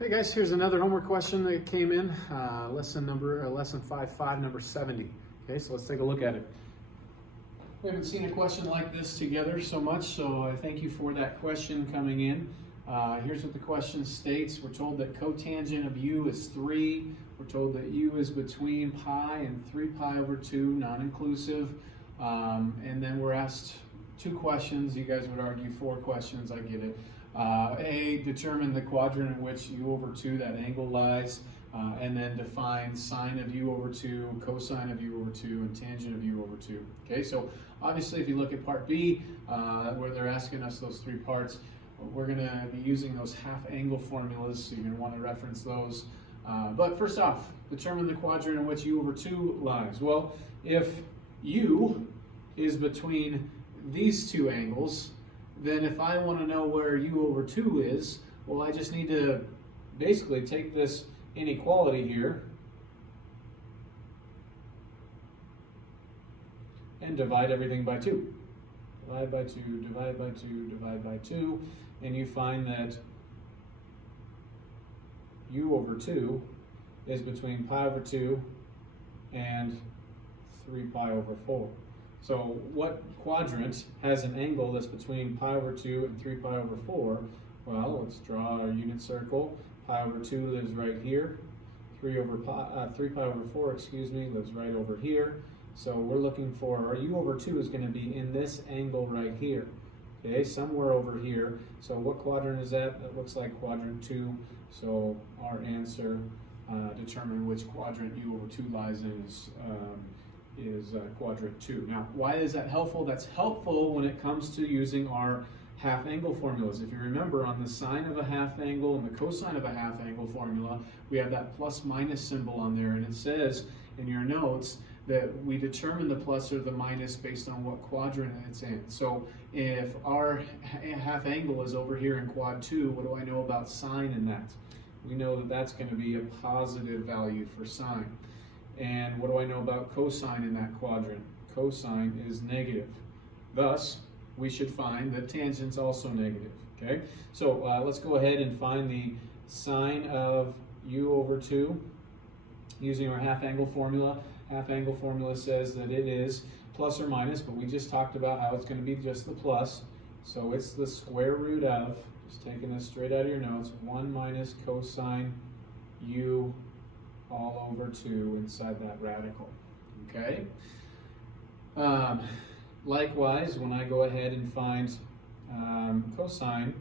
Hey guys, here's another homework question that came in, lesson 5.5, number 70. Okay, so let's take a look at it. We haven't seen a question like this together so much, so I thank you for that question coming in. Here's what the question states. We're told that cotangent of u is 3. We're told that u is between pi and 3 pi over 2, non-inclusive. And then we're asked two questions. You guys would argue 4 questions, I get it. A, determine the quadrant in which u over 2, that angle, lies, and then define sine of u over 2, cosine of u over 2, and tangent of u over 2. Okay, so obviously if you look at part B, where they're asking us those 3 parts, we're going to be using those half-angle formulas, so you're going to want to reference those. But first off, determine the quadrant in which u over 2 lies. Well, if u is between these two angles, then if I want to know where u over 2 is, well, I just need to basically take this inequality here and divide everything by 2. Divide by 2, divide by 2, divide by 2, and you find that u over 2 is between pi over 2 and 3 pi over 4. So what quadrant has an angle that's between pi over 2 and 3 pi over 4? Well, let's draw our unit circle. Pi over 2 lives right here. 3 pi over 4, lives right over here. So we're looking for, our u over 2 is going to be in this angle right here. Okay, somewhere over here. So what quadrant is that? That looks like quadrant 2. So our answer, determine which quadrant u over 2 lies in, is quadrant 2. Now, why is that helpful? That's helpful when it comes to using our half-angle formulas. If you remember, on the sine of a half-angle and the cosine of a half-angle formula, we have that plus-minus symbol on there, and it says in your notes that we determine the plus or the minus based on what quadrant it's in. So if our half-angle is over here in quad 2, what do I know about sine in that? We know that that's going to be a positive value for sine. And what do I know about cosine in that quadrant? Cosine is negative. Thus, we should find that tangent's also negative. Okay, so let's go ahead and find the sine of u over 2 using our half-angle formula. Half-angle formula says that it is plus or minus, but we just talked about how it's going to be just the plus. So it's the square root of, just taking this straight out of your notes, 1 minus cosine u all over 2 inside that radical. Okay? Likewise, when I go ahead and find cosine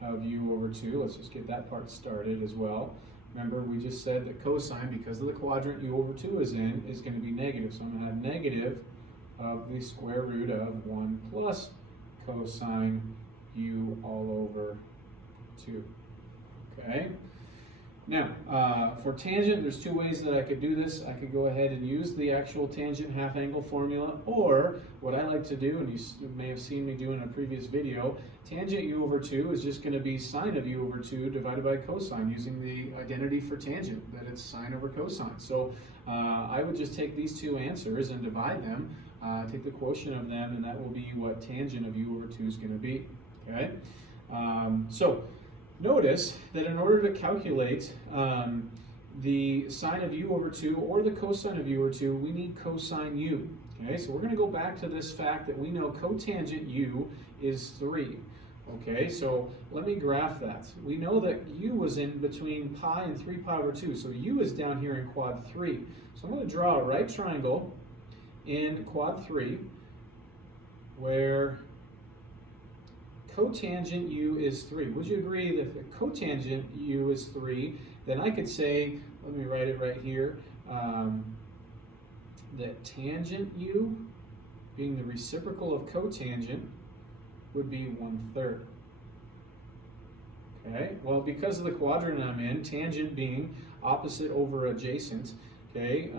of u over 2, let's just get that part started as well. Remember, we just said that cosine, because of the quadrant u over 2 is in, is going to be negative. So I'm going to have negative of the square root of 1 plus cosine u all over 2. Okay? Now, for tangent, there's 2 ways that I could do this. I could go ahead and use the actual tangent half-angle formula, or what I like to do, and you may have seen me do in a previous video, tangent u over 2 is just going to be sine of u over 2 divided by cosine, using the identity for tangent, that it's sine over cosine. So I would just take these 2 answers and divide them, take the quotient of them, and that will be what tangent of u over 2 is going to be. Okay? So notice that in order to calculate the sine of u over 2 or the cosine of u over 2, we need cosine u. Okay, so we're going to go back to this fact that we know cotangent u is 3. Okay, so let me graph that. We know that u was in between pi and 3 pi over 2, so u is down here in quad 3. So I'm going to draw a right triangle in quad 3 where cotangent u is 3. Would you agree that if cotangent u is 3, then I could say, let me write it right here, that tangent u, being the reciprocal of cotangent, would be 1/3. Okay, well, because of the quadrant I'm in, tangent being opposite over adjacent, okay,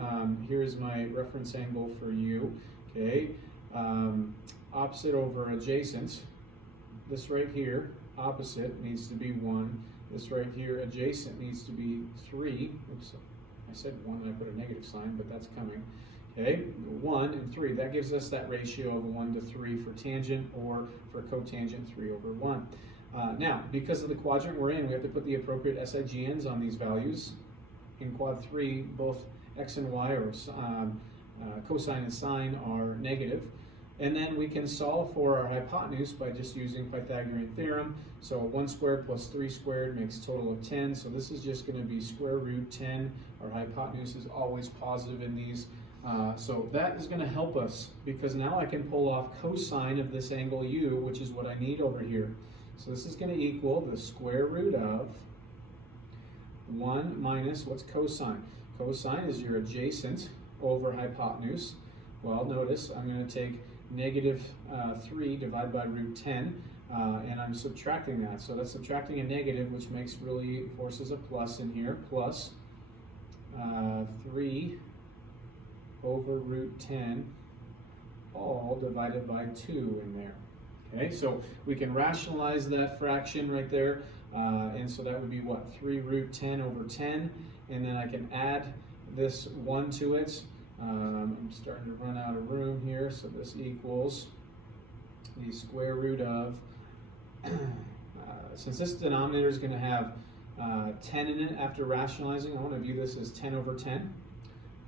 here's my reference angle for u, okay, opposite over adjacent. This right here, opposite, needs to be 1. This right here, adjacent, needs to be 3. Oops, I said 1 and I put a negative sign, but that's coming. Okay, 1 and 3. That gives us that ratio of 1 to 3 for tangent, or for cotangent, 3 over 1. Now, because of the quadrant we're in, we have to put the appropriate SIGNs on these values. In quad 3, both x and y, or cosine and sine, are negative. And then we can solve for our hypotenuse by just using Pythagorean Theorem. So 1 squared plus 3 squared makes a total of 10. So this is just going to be square root 10. Our hypotenuse is always positive in these. So that is going to help us, because now I can pull off cosine of this angle u, which is what I need over here. So this is going to equal the square root of 1 minus, what's cosine? Cosine is your adjacent over hypotenuse. Well, notice I'm going to take negative 3 divided by root 10, and I'm subtracting that. So that's subtracting a negative, which forces a plus in here, plus 3 over root 10, all divided by 2 in there. Okay, so we can rationalize that fraction right there, and so that would be what? 3 root 10 over 10, and then I can add this 1 to it. I'm starting to run out of room here, so this equals the square root of, since this denominator is going to have 10 in it after rationalizing, I want to view this as 10 over 10.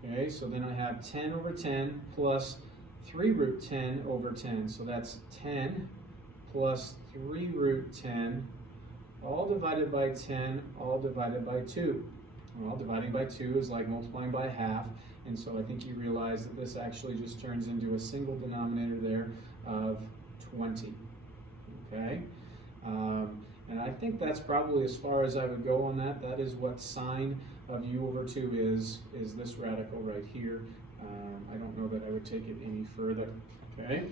Okay, so then I have 10 over 10 plus 3 root 10 over 10. So that's 10 plus 3 root 10, all divided by 10, all divided by 2. Well, dividing by 2 is like multiplying by half. And so I think you realize that this actually just turns into a single denominator there of 20. Okay? And I think that's probably as far as I would go on that. That is what sine of u over 2 is this radical right here. I don't know that I would take it any further. Okay?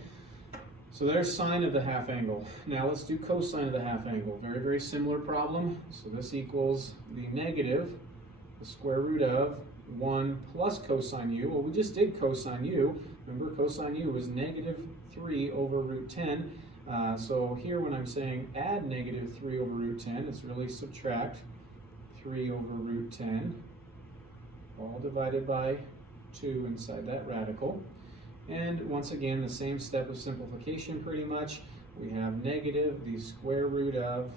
So there's sine of the half angle. Now let's do cosine of the half angle. Very, very similar problem. So this equals the negative, the square root of 1 plus cosine u. Well, we just did cosine u. Remember, cosine u was negative 3 over root 10. So here when I'm saying add negative 3 over root 10, it's really subtract 3 over root 10, all divided by 2 inside that radical. And once again, the same step of simplification pretty much. We have negative the square root of,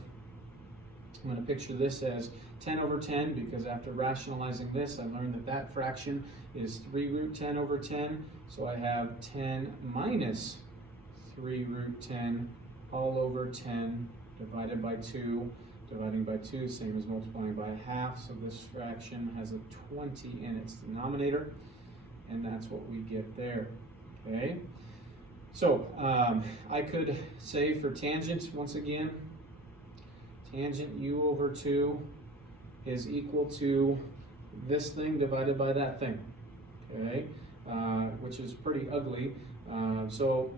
I'm going to picture this as 10 over 10, because after rationalizing this, I learned that that fraction is 3 root 10 over 10. So I have 10 minus 3 root 10 all over 10 divided by 2. Dividing by 2, same as multiplying by half. So this fraction has a 20 in its denominator, and that's what we get there. Okay? So I could say for tangent, once again, tangent u over 2 is equal to this thing divided by that thing, okay, which is pretty ugly. So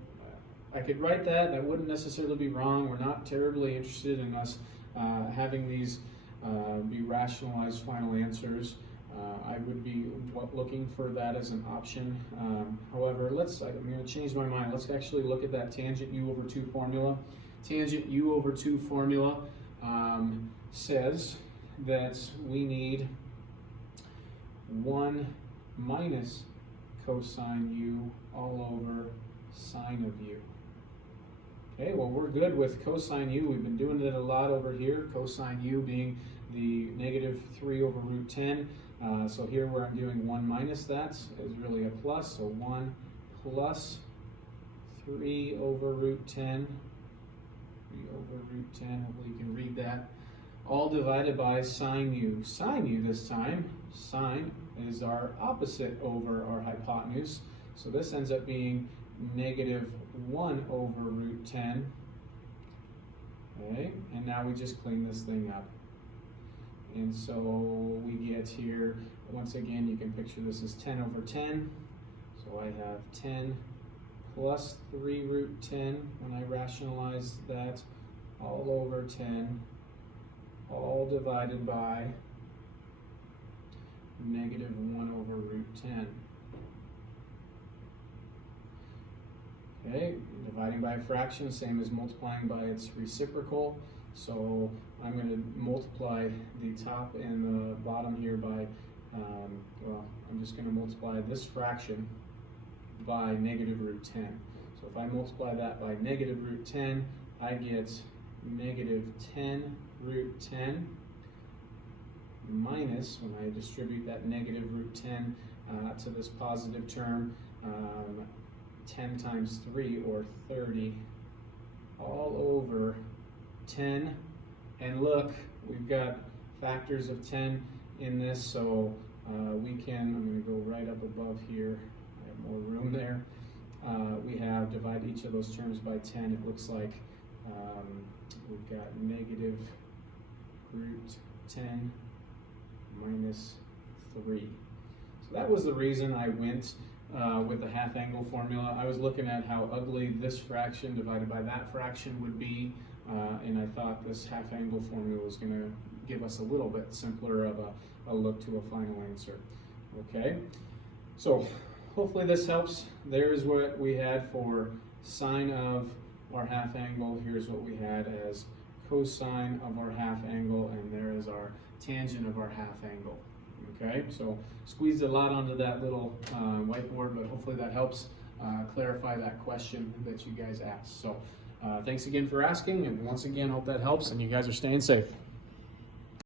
I could write that. That wouldn't necessarily be wrong. We're not terribly interested in us having these be rationalized final answers. I would be looking for that as an option. However, I'm going to change my mind. Let's actually look at that tangent u over 2 formula. Tangent u over 2 formula says that we need 1 minus cosine u all over sine of u. Okay, well, we're good with cosine u. We've been doing it a lot over here. Cosine u being the negative 3 over root 10. So here where I'm doing 1 minus that is really a plus. So 1 plus 3 over root 10. 3 over root 10, hopefully you can read that. All divided by sine u. Sine u this time, sine is our opposite over our hypotenuse. So this ends up being negative 1 over root 10. Okay, and now we just clean this thing up. And so we get here, once again, you can picture this as 10 over 10. So I have 10 plus 3 root 10 when I rationalize that, all over 10, all divided by negative 1 over root 10. Okay, dividing by a fraction, same as multiplying by its reciprocal. So I'm going to multiply the top and the bottom here by, I'm just going to multiply this fraction by negative root 10. So if I multiply that by negative root 10, I get negative 10 root 10 minus, when I distribute that negative root 10 to this positive term, 10 times 3, or 30, all over 10. And look, we've got factors of 10 in this, so we can, I'm going to go right up above here, I have more room there. We have divide each of those terms by 10. It looks like we've got negative root 10 minus 3. So that was the reason I went with the half angle formula. I was looking at how ugly this fraction divided by that fraction would be, and I thought this half angle formula was going to give us a little bit simpler of a look to a final answer. Okay, so hopefully this helps. There's what we had for sine of our half angle. Here's what we had as cosine of our half angle, and there is our tangent of our half angle. Okay, so squeezed a lot onto that little whiteboard, but hopefully that helps clarify that question that you guys asked. So thanks again for asking, and once again, hope that helps and you guys are staying safe.